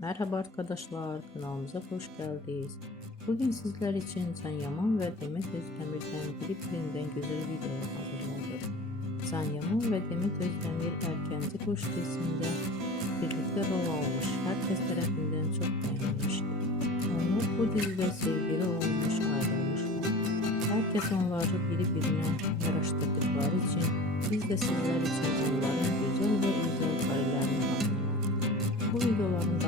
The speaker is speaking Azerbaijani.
Merhaba arkadaşlar, kanalımıza hoş geldiniz. Bugün sizler için Can Yaman ve Demet Özdemir'den birbirinden güzel videolar hazırladık. Can Yaman ve Demet Özdemir Erkenci Kuş dizisinde birlikte rol almış, herkes tarafından çok beğenilmişti. Onlar bu dizide sevgili olmuş, ayrılmışlar. Herkes onları birbirine yaraştırdıkları için biz de sizler için onların güzel ve özel karelerini hazırladık. Bu videoların